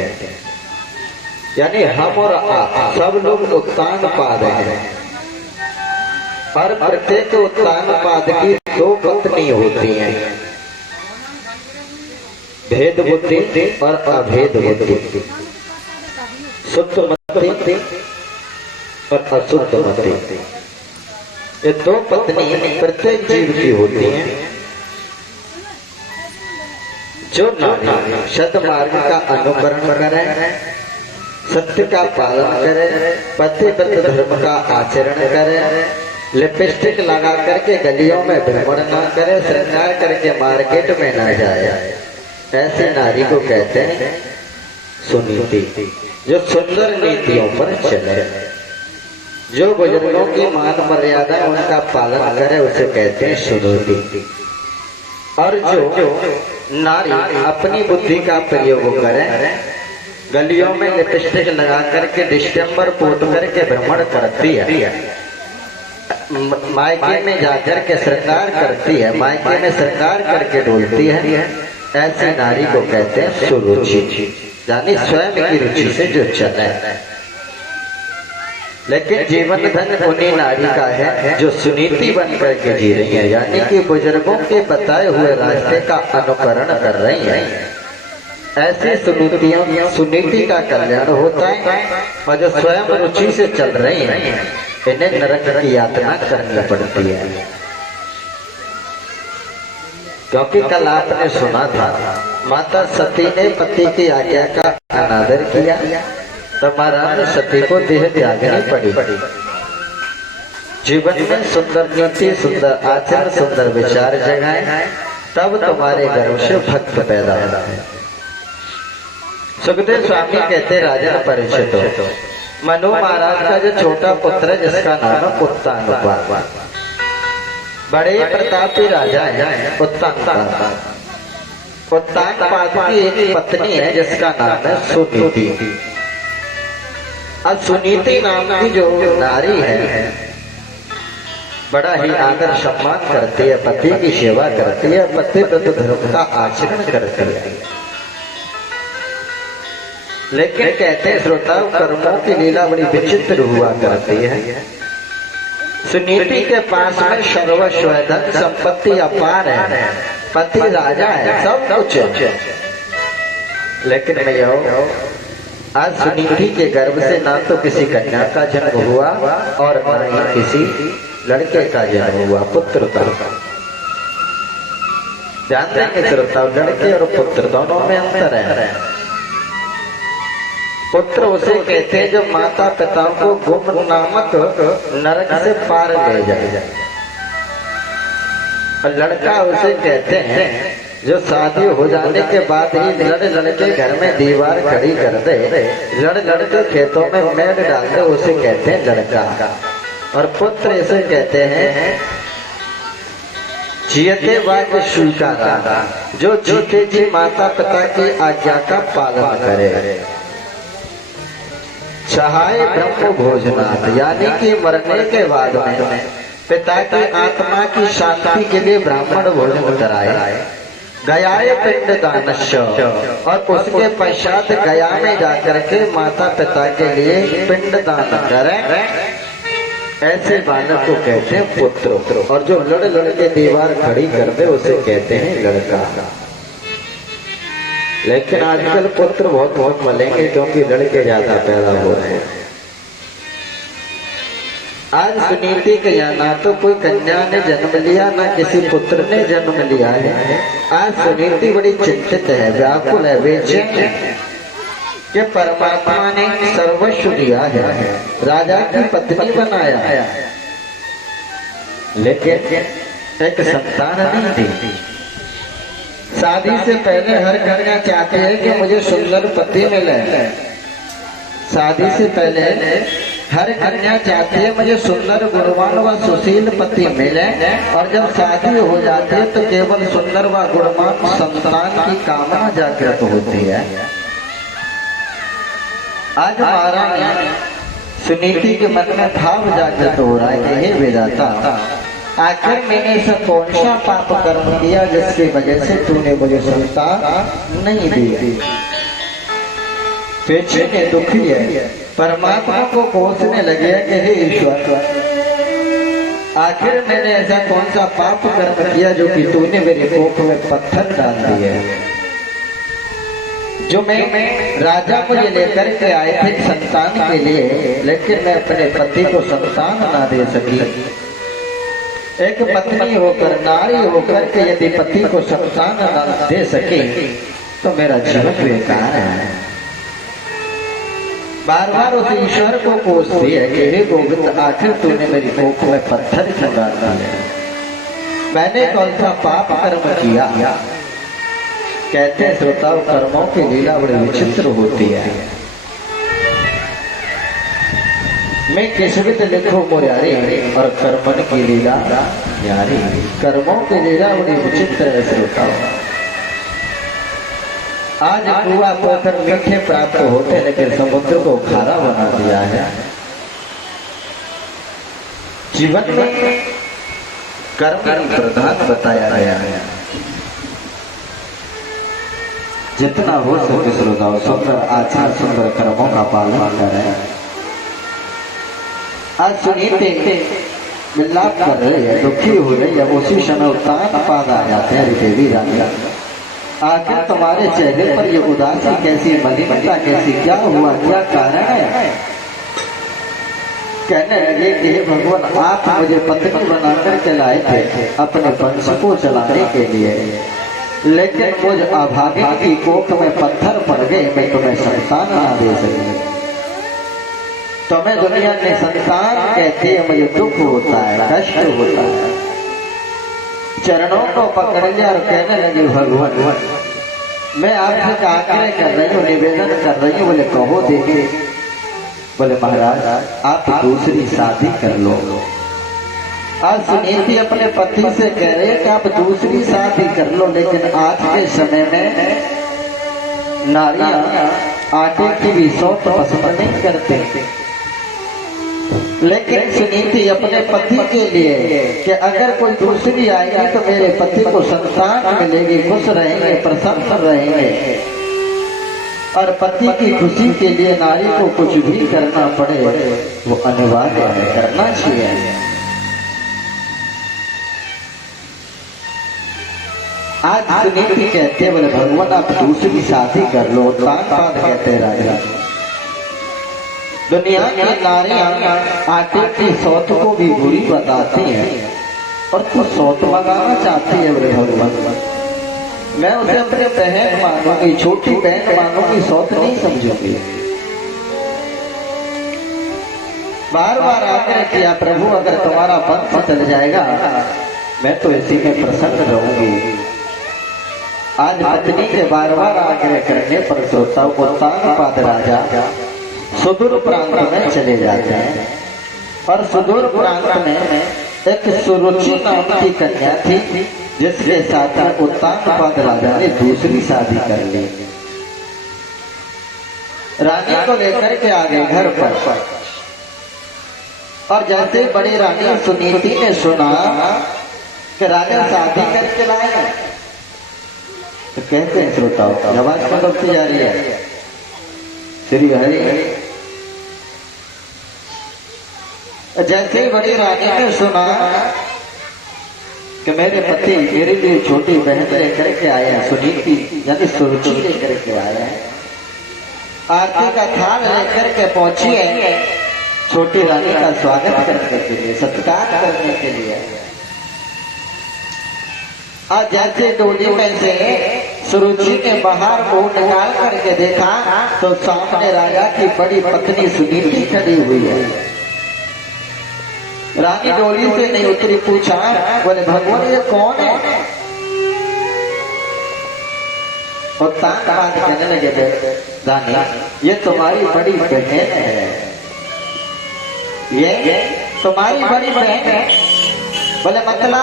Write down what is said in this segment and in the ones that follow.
हैं। यानी हम और आप सब लोग उत्तान पाद हैं और प्रत्येक उत्तान पाद की दो पत्नी होती हैं, भेद बुद्धि और अभेद बुद्धि, शुद्ध मति और अशुद्ध मति। ये दो पत्नी प्रत्येक जीव की होती हैं। जो नारी सद्मार्ग का अनुकरण करे, सत्य का पालन करे, पतिव्रत धर्म का आचरण करे, लिपस्टिक लगा करके गलियों में भ्रमण न करे, श्रृंगार करके मार्केट में न जाए, ऐसी नारी को कहते हैं सुनीति। जो सुंदर नीतियों पर चले, जो बुजुर्गों की मान मर्यादा उनका पालन करे, उसे कहते हैं सुनीति। और जो नारी अपनी बुद्धि का प्रयोग करे, गलियों में लिपस्टिक लगा करके डिस्टेम्बर पोत करके भ्रमण करती है, मायके में जाकर के श्रृंगार करती है, मायके में श्रृंगार करके डोलती है, ऐसी नारी को कहते हैं सुरुचि, यानी स्वयं की रुचि से जो चले। लेकिन जीवन धन उन्हीं नारी का है जो सुनीति बन करके जी रही है, यानी कि बुजुर्गों के बताए हुए रास्ते का अनुकरण कर रही है। ऐसी सुनीति का कल्याण होता है। और जो स्वयं रुचि से चल रही है, इन्हें नरक की यातना करनी पड़ती है। क्योंकि कल आपने सुना था माता सती ने पति की आज्ञा का अनादर किया, तो महाराज सती को देह त्यागनी पड़ी। जीवन में सुंदर नीति, सुंदर आचरण, सुंदर विचार जगाए, तब तुम्हारे गर्भ से भक्त पैदा होता है। सुखदेव स्वामी कहते राजन परिचित हो, मनु महाराज का जो छोटा पुत्र है जिसका नाम है उत्तानपाद, बड़े प्रतापी राजा है उत्तानपाद। उत्तानपाद की एक पत्नी है जिसका नाम है सुनीति। अब सुनीति नाम की जो नारी है बड़ा ही आदर सम्मान करती है, पति की सेवा करती है, पतिव्रत धर्म का आचरण करती है। लेकिन कहते हैं श्रोता, कर्मों की लीला बड़ी विचित्र हुआ करती है। सुनीति के पास में सर्वस्व है, धन संपत्ति अपार है, पति राजा है, सब कुछ है। लेकिन भैया आज सुनीति के गर्भ से ना तो किसी कन्या का जन्म हुआ और ना ही किसी लड़के का जन्म हुआ, पुत्र का। ध्यान देंगे श्रोता, लड़के और पुत्र दोनों में अंतर है। पुत्र उसे कहते हैं जो माता पिता को गुमनामक नरक से पार ले जाए, और लड़का उसे कहते हैं जो शादी हो जाने के बाद ही लड़ के घर में दीवार खड़ी कर दे, लड़ के खेतों में मेड़ डाल दे, उसे कहते हैं लड़का। और पुत्र इसे कहते हैं जियते वाक्य स्वीकारा, जो जीते जी माता पिता की आज्ञा का पालन करे। सहाय ब्रह्म भोजनाथ, यानी कि मरने के बाद में पिता की आत्मा की शांति के लिए ब्राह्मण भोजन कराए। गयाय पिंड दानश्य, और उसके पश्चात गया में जाकर के माता पिता के लिए पिंड दान करें। ऐसे बालक को कहते हैं पुत्र। और जो लड़ के दीवार खड़ी कर दे उसे कहते हैं लड़का। लेकिन आजकल पुत्र बहुत मिलेंगे क्योंकि लड़के ज्यादा पैदा हो रहे हैं। आज सुनीति के यहाँ ना तो कोई कन्या ने जन्म लिया, ना किसी पुत्र ने जन्म लिया है। आज सुनीति बड़ी चिंतित है, व्याकुल है, बेचैन है कि परमात्मा ने सर्वस्व दिया है, राजा की पत्नी बनाया है, लेकिन एक संतान नहीं दी। शादी से पहले हर कन्या चाहती है कि मुझे सुंदर पति मिले। शादी से पहले हर कन्या चाहती है मुझे सुंदर गुणवान व सुशील पति मिले, और जब शादी हो जाती है तो केवल सुंदर व गुणवान संतान की कामना जागृत होती है। आज महारानी सुनीति के मन में भाव जागृत हो रहा है कि हे विधाता, आखिर मैंने ऐसा कौन सा पाप कर्म किया जिसकी वजह से तूने मुझे संतान नहीं दी। बेचैन दुखी है, परमात्मा को कोसने लगे कि हे ईश्वर, आखिर मैंने ऐसा कौन सा पाप कर्म किया जो कि तूने मेरे कोख में पत्थर डाल दिए। जो मैं राजा मुझे लेकर के आए थे संतान के लिए, लेकिन मैं अपने पति को संतान ना दे सकी। एक पत्नी होकर, नारी होकर के यदि पति को संतान ना दे सके तो मेरा जीवन बेकार है। बार बार उस ईश्वर को कोसती है कि हे गोविंद, आखिर तूने मेरी कोख में पत्थर क्यों डाल दिया, मैंने कौन सा पाप कर्म किया। कहते हैं श्रोताओं, कर्मों की लीला बड़ी विचित्र होती है। मैं किस्मत लिखो मुरारी और कर्मन की लीला न्यारी। कर्मों की लीला बड़ी विचित्र है श्रोताओं। आज कुआ पोखर मीठे प्राप्त होते, लेकिन समुद्र को खारा बना दिया है। जीवन में कर्म प्रधान बताया गया है। जितना हो सके श्रोताओं सुंदर आचार, सुंदर कर्मों का पालन करें। आज सुनीते विलाप कर रहे हैं, दुखी हो रही है, उसी समय उत्तान पाद आ जाते हैं। देवी रानी, आखिर तुम्हारे चेहरे पर ये उदासी कैसी, मलिनता कैसी, क्या हुआ, क्या कारण है। कहने लगे कि हे भगवान, आप मुझे पत्नी बनाकर के लाए थे अपने वंश को चलाने के लिए, लेकिन मुझ अभागी की कोख में पत्थर पड़ गए, मैं तुम्हें संतान ना दे सकी। तुम्हें दुनिया में संतान कहती है, मुझे दुख होता है, कष्ट होता है। चरणों को पकड़ लिया और कहने लगे भगवान, मैं आपसे आग्रह कर रही हूँ, निवेदन कर रही हूँ। बोले कहो देखे। बोले महाराज, आप दूसरी शादी कर लो। आज सुनीति अपने पति से कह रहे कि आप दूसरी शादी कर लो, लेकिन आज के समय में नारियां आटे की भी सौत पसंद नहीं करते। लेकिन सुनीति अपने पति के लिए कि अगर कोई दूसरी आएगी तो मेरे पति को संतान मिलेगी, खुश रहेंगे, प्रसन्न रहेंगे। और पति की खुशी के लिए नारी को कुछ भी करना पड़े, वो अनिवार्य है, करना चाहिए। आज सुनीति कहते हैं, बोले भगवान आप दूसरी शादी कर लो। उत्तान पाद कहते हैं राजा, दुनिया की नारियां आटे की सौत को भी बुरी बताती हैं और तू सौत मंगाना चाहती है। बोले भगवान, मैं उसे अपने बहन मानूंगी, छोटी बहन मानूंगी, सौत नहीं समझूंगी। बार बार आग्रह किया, प्रभु अगर तुम्हारा वंश चल जाएगा मैं तो इसी में प्रसन्न रहूंगी। आज पत्नी के बार बार आग्रह करने पर श्रोताओं को उत्तानपाद राजा सुदूर प्रांत में चले जाते हैं। और सुदूर प्रांत में एक सुरुचि नाम की कन्या थी, जिसके साथ उत्तानपाद राजा ने दूसरी शादी कर ली। रानी को लेकर के आ गए घर पर। और जैसे बड़ी रानी सुनीति ने सुना कि राजा शादी करके लाए, तो कहते हैं श्रोताओं, आवाज पकड़ती जा रही है, श्री हरि। जैसे बड़ी रानी ने सुना कि मेरे पति मेरे लिए छोटी बहन लेकर के आए हैं, सुनीति यानी सुरुचि लेकर के आए हैं, आरती का थाल लेकर के पहुंची है छोटी रानी का स्वागत करने के लिए, सत्कार करने के लिए। आज जैसे डोली में से सुरुचि ने बाहर मुंह निकाल करके देखा तो सामने राजा की बड़ी पत्नी सुनीति खड़ी हुई है। रानी डोली से नहीं उतरी, पूछा, बोले भगवान ये कौन है। उत्तानपाद कहने लगे, रानी ये तुम्हारी बड़ी बहन है, ये तुम्हारी बड़ी बहन है। बोले मतलब?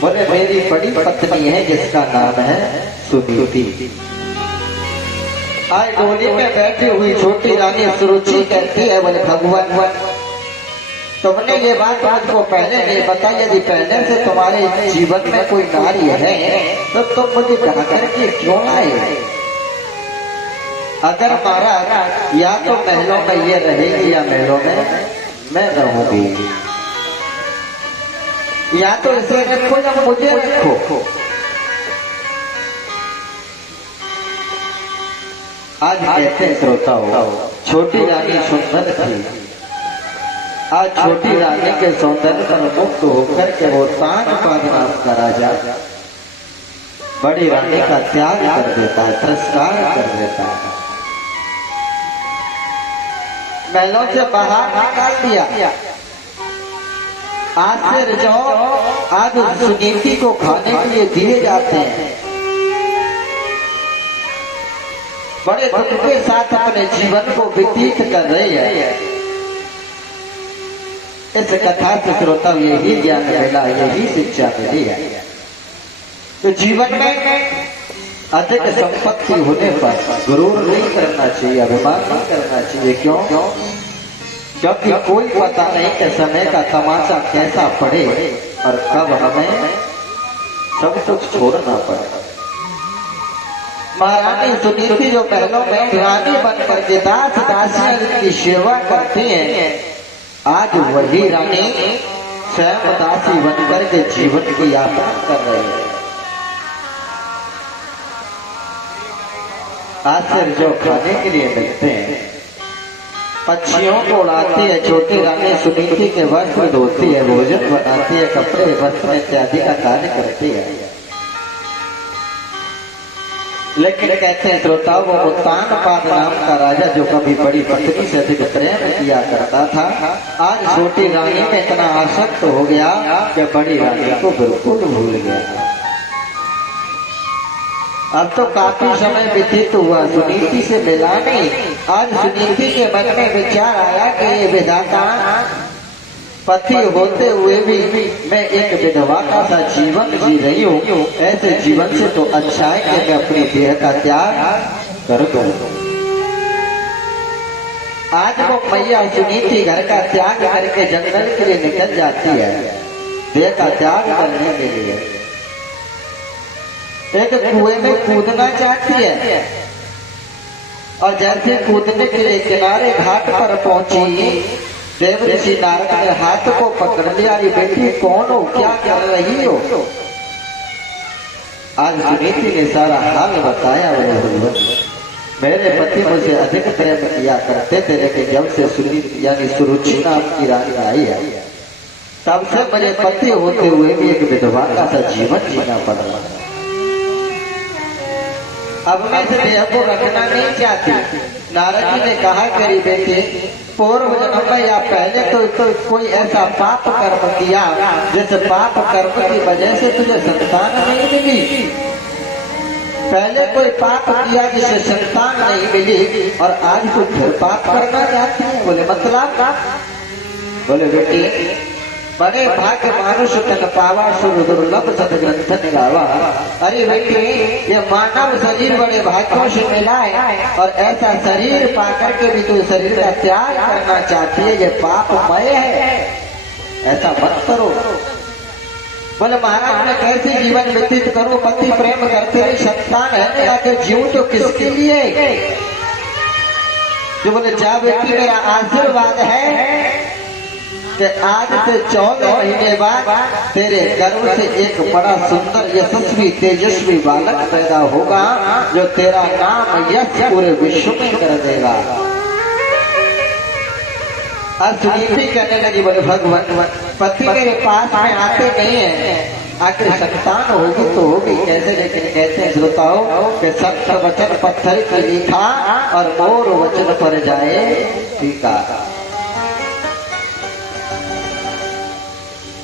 बोले मेरी बड़ी पत्नी है जिसका नाम है सुनीति। आज डोली में बैठी हुई छोटी रानी सुरुचि कहती है, बोले भगवान तुमने ये बात मुझको पहले नहीं बताई, यदि पहले से तुम्हारे जीवन में कोई नारी है तो तुम मुझे कहा करके क्यों लाए। अगर महाराज या तो महलों में ये रहेगी या महलों में मैं रहूंगी, या तो इसे रखो या मुझे रखो। आज कहते हैं श्रोताओ, छोटी रानी सुंदर थी। आज छोटी रानी के सौंदर्य पर मुक्त होकर के वो तानपाद नाम का राजा बड़ी रानी का त्याग कर देता है, तिरस्कार कर देता है, महलों से बाहर निकाल दिया। आज से रजाओ आज सुनीति को खाने के लिए दिए जाते हैं। बड़े दुख के साथ अपने जीवन को व्यतीत कर रहे हैं। इस कथा से श्रोता यही ज्ञान मिला, यही शिक्षा मिली है तो जीवन में अधिक संपत्ति होने पर गुरूर नहीं करना चाहिए, अभिमान नहीं करना चाहिए। क्यों? क्योंकि कोई पता नहीं कि समय का तमाशा कैसा पड़े और कब हमें सब कुछ छोड़ना पड़े। महारानी सुनीति जो महलों में रानी बन करके दास दासियों की सेवा करती हैं, आज वही रानी स्वयं दासी बनकर के जीवन की यात्रा कर रही है। आखिर जो खाने के लिए मिलते हैं, पक्षियों को उड़ाती है, छोटी रानी सुनीति के वस्त्र धोती है, भोजन बनाती है, कपड़े वस्त्र इत्यादि का कार्य करती है। लेकिन कहते हैं श्रोताओं, वो तानपाद नाम का राजा जो कभी बड़ी पत्नी से अधिक प्रेम किया करता था, आज छोटी रानी में इतना आसक्त हो गया कि बड़ी रानी को बिल्कुल भूल गया। अब तो काफी समय व्यतीत हुआ, सुनीति से मिला नहीं। आज सुनीति के मन में विचार आया कि ये विधाता पति होते हुए भी मैं एक विधवा का सा जीवन जी रही हूँ, ऐसे जीवन से तो अच्छा है कि मैं अपनी देह का त्याग कर दूं। आज वो मैया सुनीति घर का त्याग करके जंगल के लिए निकल जाती है, देह का त्याग करने के लिए। एक कुएं में कूदना चाहती है और जैसे कूदने के लिए किनारे घाट पर पहुंची, देव ऋषि नारद ने हाथ को पकड़ लिया। ये बेटी कौन हो, क्या कर रही हो? आज सुनीति ने सारा हाल बताया। मेरे पति मुझे अधिक प्रेम किया करते थे, लेकिन जब से सुनीति यानी सुरुचि नाम की रानी आई है, तब से मेरे पति होते हुए भी एक विधवा का सा जीवन जीना पड़ रहा है। अब मैं इस देह को रखना नहीं चाहती। नारद जी ने कहा, करी बेटी, पूर्व जन्म में या पहले तो कोई ऐसा पाप कर्म किया जिस पाप कर्म की वजह से तुझे संतान नहीं मिली। पहले कोई पाप किया जिसे संतान नहीं मिली और आज तू फिर पाप करना चाहती है। बोले मतलब? बोले बेटी, बड़े भाग्य मानुष तन पावा, सुर दुर्लभ सदग्रंथ निरावा। अरे बेटी, ये मानव शरीर बड़े भाग्यों से मिला है और ऐसा शरीर पाकर के भी तू शरीर का त्याग करना चाहती है, ये पापमय है, ऐसा मत करो। बोले महाराज, मैं कैसे जीवन व्यतीत करूं? पति प्रेम करते रहे, संतान है, आखिर जीव तो किसके लिए? जो बोले, जा बेटी, मेरा आशीर्वाद है कि आज से 14 महीने बाद तेरे गर्भ से एक बड़ा सुंदर यशस्वी तेजस्वी बालक पैदा होगा जो तेरा नाम यश पूरे विश्व में कर देगा। आज सुनीति कहने लगी, बोले भगवान, पति मेरे पास में आते नहीं है, आखिर संतान होगी तो होगी कैसे? लेकिन कहते हैं श्रोताओं कि सत्य वचन पत्थर की लिखा और मोर वचन पर जाए टीका।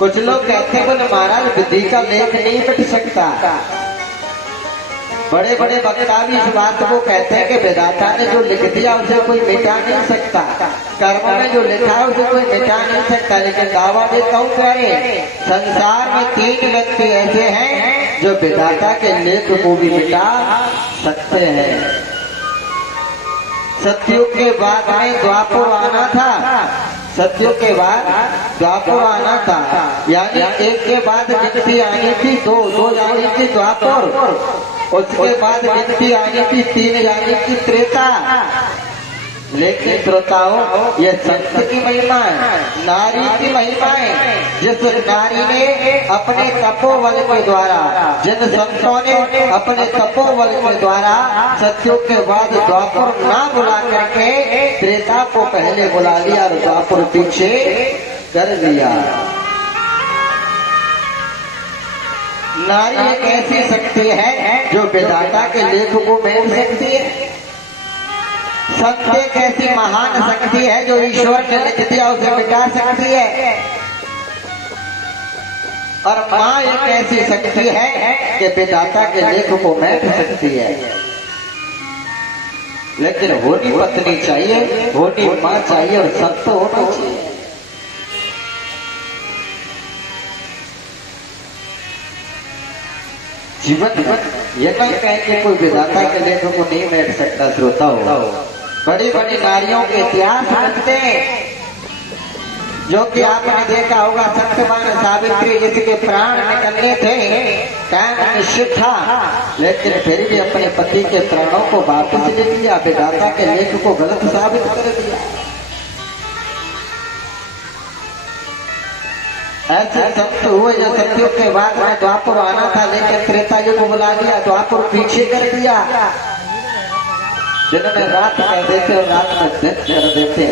कुछ लोग कहते हैं, बोले महाराज, विधि का लेख नहीं मिट सकता। बड़े बड़े वक्ता भी इस बात को कहते हैं कि विधाता ने जो लिख दिया उसे कोई मिटा नहीं सकता, कर्म में जो लिखा है उसे कोई मिटा नहीं सकता। लेकिन दावा भी कहूँ करे, संसार में 3 व्यक्ति ऐसे हैं जो विधाता के लेख को भी मिटा सकते हैं। सतयुग के बाद में द्वापर आना था, सतयुग के बाद द्वापर आना था, यानी एक के बाद गिनती आनी थी, दो आनी थी द्वापर। उसके बाद गिनती आने की 3 यानी की त्रेता। लेकिन श्रोताओं, ये संत की महिमा है, नारी की महिमा है। जिस नारी ने अपने तपोबल के द्वारा, जिन संतों ने अपने तपोबल के द्वारा सतयुग के बाद द्वापर ना बुला करके त्रेता को पहले बुला लिया और द्वापर पीछे कर लिया। नारी एक ऐसी शक्ति है जो विधाता के लेख को मेल सकती है। संत एक ऐसी महान शक्ति है जो ईश्वर ने लिख दिया उसे मिटा सकती है। और माँ एक ऐसी शक्ति है कि विधाता के लेख को मेट सकती है। लेकिन होनी पत्नी चाहिए, होनी माँ चाहिए और संत होना चाहिए। जीवन ये नहीं कहे कि कोई विधाता के लेख को नहीं मेट सकता। श्रोता हो, बड़ी बड़ी नारियों के इतिहास रखते हैं, जो कि आपने देखा होगा। सत्यवान सावित्री जिसके प्राण निकलने थे, टाइम निश्चित था, लेकिन फिर भी अपने पति के प्राणों को वापस ले लिया। विधाता के लेख को गलत साबित कर दिया। ऐसे संत हुए जो सतयुग के बाद में द्वापर आना था, लेकिन त्रेता युग को बुला दिया, द्वापर पीछे कर दिया। दिन में रात कर देते और रात में दिन कर देते।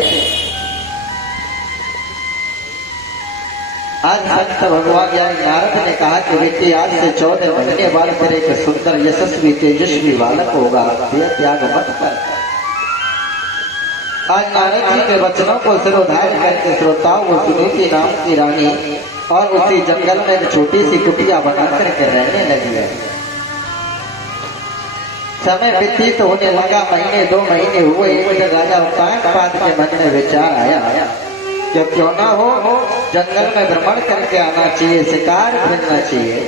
आज संत भगवान यानी नारद ने कहा कि बेटी आज से 14 महीने बाद फिर एक सुंदर यशस्वी तेजस्वी बालक होगा, त्याग मत कर। आज नारद जी के वचनों को सिरोधार्य करके श्रोताओं को सुनीति नाम की रानी और उसी जंगल में एक छोटी सी कुटिया बनाकर के रहने लगी है। समय व्यतीत होने लगा, महीने 2 महीने हुए। एक राजा उत्तानपाद के मन में विचार आया कि क्यों ना हो जंगल में भ्रमण करके आना चाहिए, शिकार खेलना चाहिए।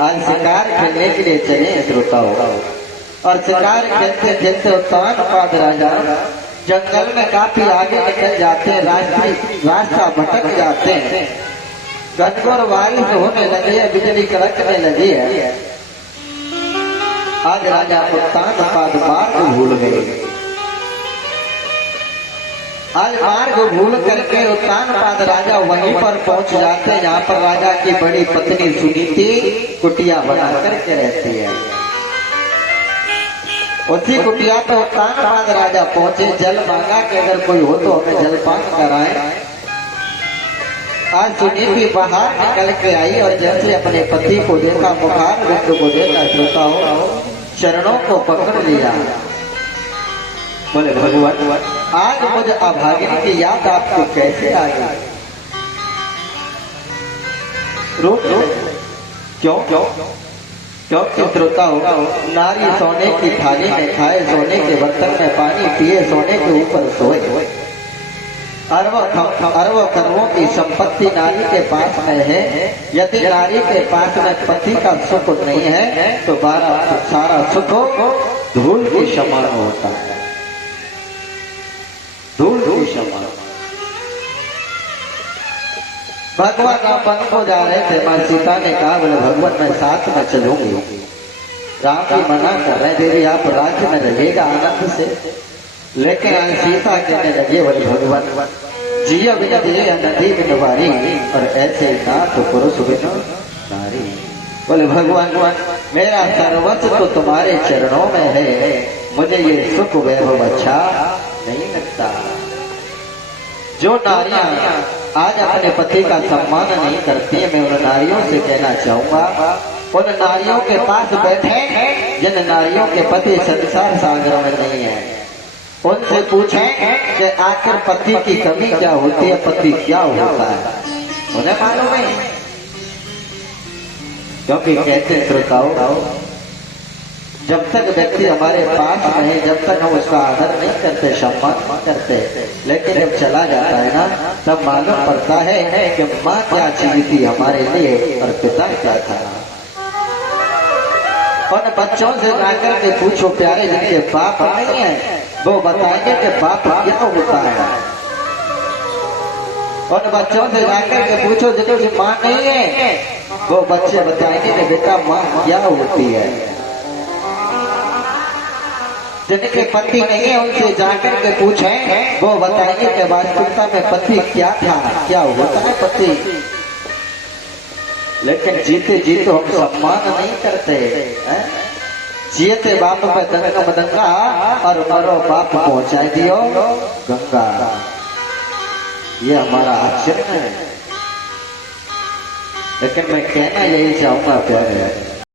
आज शिकार खेलने के लिए चले श्रोताओं, और शिकार खेलते खेलते उत्तानपाद राजा जंगल में काफी आगे निकल जाते हैं, रास्ता भटक जाते हैं। घनघोर बारिश होने लगी है, बिजली कड़कने लगी है। आज राजा उत्तानपाद मार्ग भूल गए। आज मार्ग भूल करके उत्तानपाद राजा वहीं पर पहुंच जाते हैं जहाँ पर राजा की बड़ी पत्नी सुनीति कुटिया बना करके रहती है। उसी कुटिया पर उत्तानपाद राजा पहुंचे, जल मांगा कि अगर कोई हो तो हमें जलपान कराए। आज सुनीति बाहर निकल के आई और जैसे अपने पति को देखा, बुखार बिंदु को देखा, श्रोताओं चरणों को पकड़ लिया। बोले भगवान, आज मुझे अभागिनी की याद आपको कैसे आ गई? क्यों? क्योंकि श्रोताओं, नारी सोने की थाली में खाए, सोने के बर्तन में पानी पिए, सोने के ऊपर सोए। अरबों करोड़ों की संपत्ति नारी के पास में है। यदि नारी के पास में पति का सुख नहीं है तो सारा सुख धूल के समान होता है, धूल के समान। भगवान राम वन को जा रहे थे, माँ सीता ने कहा बोले भगवान मैं साथ में चलूंगी। राम जी मना कर रहे, देवी आप राज्य में रहिएगा आनंद से। लेकिन सीता कहने लगे बोले भगवान जिया बिना दिए नदी बिन वारी, और ऐसे नाथ पुरुष बिन नारी। बोले भगवान मेरा सर्वस्व तो तुम्हारे चरणों में है, मुझे ये सुख वैभव अच्छा नहीं लगता। जो नारियां आज अपने पति का सम्मान नहीं करती, मैं उन नारियों से कहना चाहूंगा, उन नारियों के पास बैठे जिन नारियों के पति संसार सागर में नहीं है, उनसे पूछें कि आखिर पति की कमी क्या होती है, पति क्या होता है, उन्हें मालूम है। क्योंकि कहते श्रोताओं, जब तक व्यक्ति हमारे पास है, जब तक हम उसका आदर नहीं करते, सम्मान नहीं करते, लेकिन जब चला जाता है ना, तब मालूम पड़ता है कि माँ क्या चीज थी हमारे लिए और पिता क्या था। और बच्चों से जाकर के पूछो प्यारे, जिनके बाप नहीं है वो बताएंगे कि बाप क्या होता है। और बच्चों से जाकर के पूछो जिनकी माँ नहीं है वो बच्चे बताएंगे कि बेटा माँ क्या होती है। जिनके पति नहीं है उनसे जाकर के पूछें, वो बताएंगे कि वास्तविकता में पति क्या था, क्या होता है पति। लेकिन जीते जीते हम सम्मान नहीं करते हैं। जियते बाप पे दंगा मदंगा और मरो बाप पहुंचा दियो गंगा। ये हमारा आचरण है। लेकिन मैं कहना यही चाहूंगा प्यारे